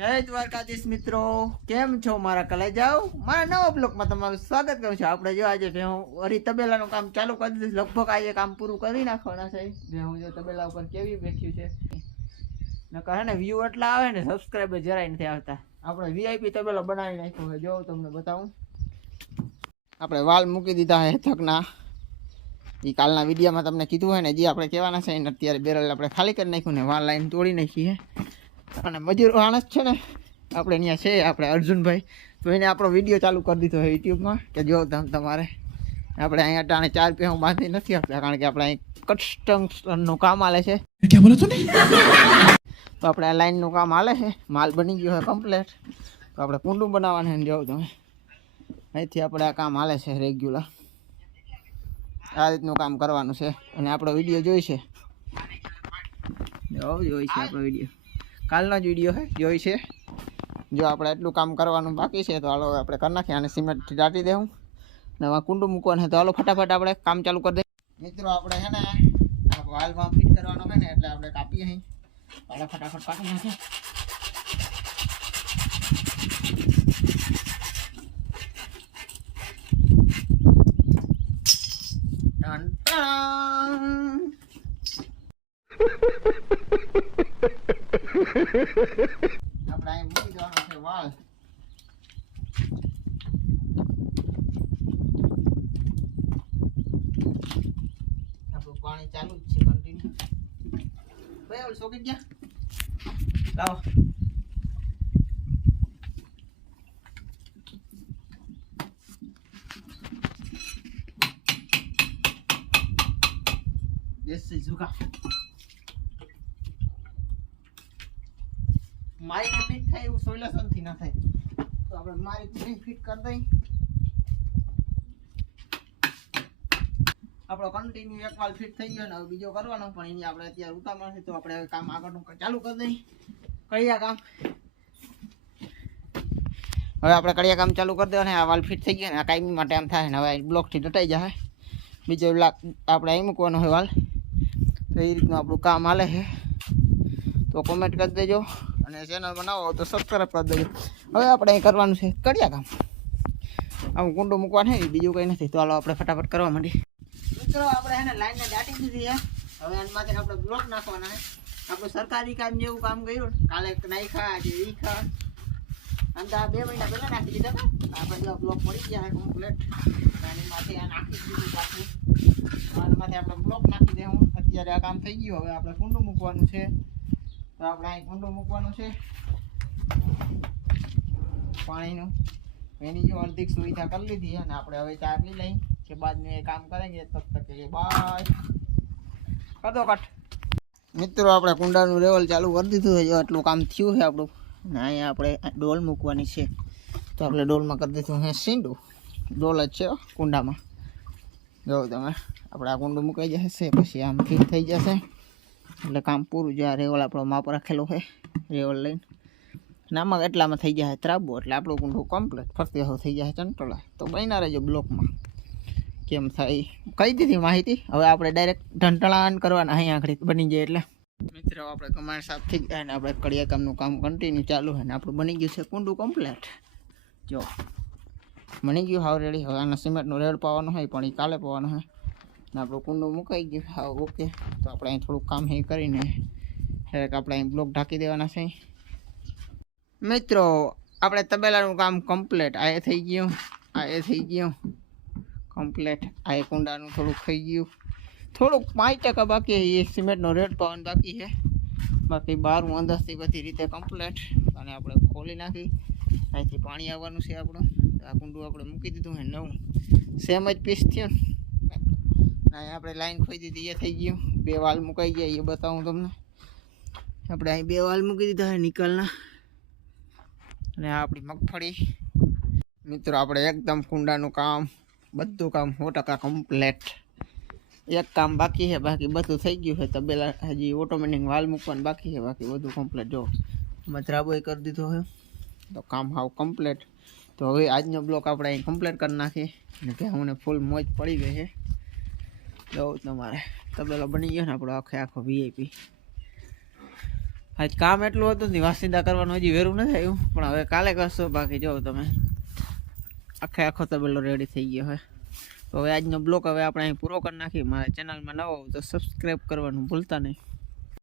જય દ્વારકાધીશ મિત્રો. કેમ છો મારા કલેજાઓ? જાઓ મારા નવા બ્લોકમાં તમારું સ્વાગત કરું છું. આપણે જો આજે ભેહું વળી તબેલાનું કામ ચાલુ કરી દીધું લગભગ આજે કામ પૂરું કરી નાખવાના છે. હું જો તબેલા ઉપર કેવી બેઠ્યું છે. નકર હે ને વ્યૂ એટલા આવે ને સબસ્ક્રાઈબર જરાય નથી આવતા. આપણે વીઆઈપી તબેલો બનાવી નાખ્યો છે. જો તમને બતાવું. આપણે વાલ મૂકી દીધા હે થકના એ કાલના વિડીયોમાં તમને કીધું હોય ને જે આપણે કહેવાના છે એને અત્યારે બેરલ આપણે ખાલી કરી નાખ્યું ને વાલ લાઈન તોડી નાખી છે. અને મજૂર માણસ છે ને આપણે અહીંયા છે આપણે અર્જુનભાઈ. તો એને આપણો વીડિયો ચાલુ કરી દીધો હોય યુટ્યુબમાં કે જો તમે તમારે. આપણે અહીંયા ટાણે ચાર પે હું બાંધી નથી આપતા કારણ કે આપણે અહીંયા કન્સ્ટ્રક્શનનું કામ આલે છે. તો આપણે આ લાઇનનું કામ આલે છે માલ બની ગયો હોય કમ્પ્લેટ તો આપણે કુંડું બનાવવાનું જોઉં તમે. અહીંથી આપણે આ કામ હાલે છે રેગ્યુલર આ રીતનું કામ કરવાનું છે અને આપણો વીડિયો જોઈશે જોઈ છે આપણો વીડિયો કાલનો જ વીડિયો છે જોઈ છે. જો આપણે એટલું કામ કરવાનું બાકી છે, તો હાલો આપણે કરી નાખીએ અને સિમેન્ટ દાટી દેવું. ને એમાં કુંડું મૂકવાનું છે તો હાલો ફટાફટ આપણે કામ ચાલુ કરી દઈએ. મિત્રો, આપણે છે ને વાલમાં ફિટ કરવાનો હોય ને, એટલે આપણે કાપીએ અહીં હાલો, ફટાફટ કાપી નાખીએ. આપણે અહીં મૂકી દેવાનો છે વાલ આપણું પાણી ચાલુ જ છે કન્ટિન્યુ ભાઈ ઓલ સોકેટ ગયા લાવો દેશી ઝુકા મારીને ફિટ થાય એવું સોલ્યુશનથી ના થાય. તો આપણે મારી ફિટિંગ ફિટ કરી દઈ. આપણો કન્ટિન્યુ એક વાર ફિટ થઈ ગયો ને હવે બીજો કરવાનો, પણ એની આપણે અત્યારે ઉતામળ છે, તો આપણે હવે કામ આગળનું ચાલુ કરી દઈ. કયા કામ. હવે આપણે કડિયા કામ ચાલુ કરી દેવાના, આ વાલ ફિટ થઈ ગયા ને, આ કાયમી માટે આમ થાય ને, હવે બ્લોકથી દટાઈ જાય. બીજો લાખ આપણે અહીં મૂકવાનો હોય વાલ. તો એ રીતનું આપણું કામ હાલે છે. તો કોમેન્ટ કરી દેજો. અને ચેનલ બનાવો તો સબસ્ક્રાઈબ કરી દેજો. હવે આપણે અહીં કરવાનું છે કડિયા કામ આમ કુંડો મૂકવાનું છે બીજું કંઈ નથી. તો હાલો આપણે ફટાફટ કરવા માંડીએ. મિત્રો, આપણે એને લાઈનને દાટી દીધી છે. હવે એમાંથી આપણે બ્લોક નાખવાના છે. આપણું સરકારી કામ જેવું કામ કર્યું કાલે નાખા આજે ખા આમ તો આ બે મહિના પહેલાં નાખી દીધા આપણે જો બ્લોક પડી ગયા કમ્પ્લેટ એની માથે આ નાખી દીધું પાછું. આના માથે આપણે બ્લોક નાખી દેવું. અત્યારે આ કામ થઈ ગયું. હવે આપણે કુંડું મૂકવાનું છે. તો આપણે અહીં કુંડો મૂકવાનો છે. પાણીનું. એની જો અર્ધિક સુવિધા કરી લીધી અને આપણે હવે ચાકલી લઈ. કે બાદનું એ કામ કરેંગે તબ તક કે બાય. કર દો કટ મિત્રો, આપણે કુંડાનું લેવલ ચાલુ કરી દીધું છે. જો આટલું કામ થયું છે આપણું. ને અહીંયા આપણે ડોલ મૂકવાની છે. તો આપણે ડોલમાં કરી દીધું હે સીંડું ડોલ જ છે કુંડામાં. જો તમે, આપણે આ કુંડું મૂકાઈ જશે, પછી આમ ફિટ થઈ જશે. એટલે કામ પૂરું જો આ રેવલ આપણો માપ રાખેલો છે, રેવલ લઈને. ને આમાં એટલામાં થઈ જાય ત્રાબો, એટલે આપણું કુંડું કમ્પ્લીટ ફરતી હવે થઈ જાય ચંટોળા. તો બન્યા રહેજો બ્લોકમાં. કેમ થાય? કહી દીધી માહિતી. હવે આપણે ડાયરેક્ટ ઢંટળાન કરવાના અહીં આખડી બની જાય એટલે. મિત્રો, આપણે કમાણ સાફ થઈ ગયા અને આપણે કડિયા કામનું કામ કન્ટિન્યુ ચાલુ હોય ને આપણું બની ગયું છે કુંડું કમ્પ્લેટ જો, બની ગયું હાવ રેડી હવે આના સિમેન્ટનું રેડ પાવાનું હોય, પણ એ કાલે પાવાનું હોય. આપણું કુંડો મુકાઈ ગયો હા, ઓકે. તો આપણે અહીં થોડુંક કામ અહીં કરીને ડાયરેક્ટ આપણે અહીં બ્લોક ઢાંકી દેવાના છે. મિત્રો, આપણે તબેલાનું કામ કમ્પ્લેટ. આ એ થઈ ગયું. આ એ થઈ ગયું. કમ્પ્લેટ. આ એ કુંડાનું થોડુંક થઈ ગયું. થોડુંક પાંચ ટકા બાકી એ સિમેન્ટનો રેટ પાવન બાકી છે. બાકી બારું અંદાજથી બધી રીતે કમ્પ્લીટ. અને આપણે ખોલી નાખી. અહીંથી પાણી આવવાનું છે આપણું. આ કુંડું આપણે મૂકી દીધું છે નવું. સેમ જ પીસ થયું. ને અહીં આપણે લાઈન ખોઈ દીધી, એ થઈ ગયું. બે વાલ મુકાઈ ગયા, એ બતાવું તમને. આપણે અહીં બે વાલ મૂકી દીધા છે નિકલના. અને આ આપણી મગફળી. મિત્રો, આપણે એકદમ કુંડાનું કામ, બધું કામ સો ટકા કમ્પ્લેટ એક કામ બાકી છે, બાકી બધું થઈ ગયું છે. તબેલા હજી ઓટોમેટિક વાલ મૂકવાનું બાકી છે, બાકી બધું કમ્પ્લેટ જો મજરાબોય કરી દીધો છે. તો કામ હાવ કમ્પ્લેટ તો હવે આજનો બ્લોક આપણે અહીં કમ્પ્લેટ કરી નાખીએ. અને ભેહુંને ફૂલ મોજ પડી ગઈ છે. જો તમારે. તબેલો બની ગયો ને આપણો આખે આખો વીઆઈપી આજ કામ એટલું હતું ને, વાસિંદા કરવાનું હજી વેરું નથી આવ્યું. પણ હવે કાલે કરશો, બાકી જો તમે. આખે આખો તબેલો રેડી થઈ ગયો હોય. તો હવે આજનો બ્લોક હવે આપણે અહીં પૂરો કરી નાખી મારા ચેનલમાં નવો તો સબસ્ક્રાઈબ કરવાનું ભૂલતા નહીં.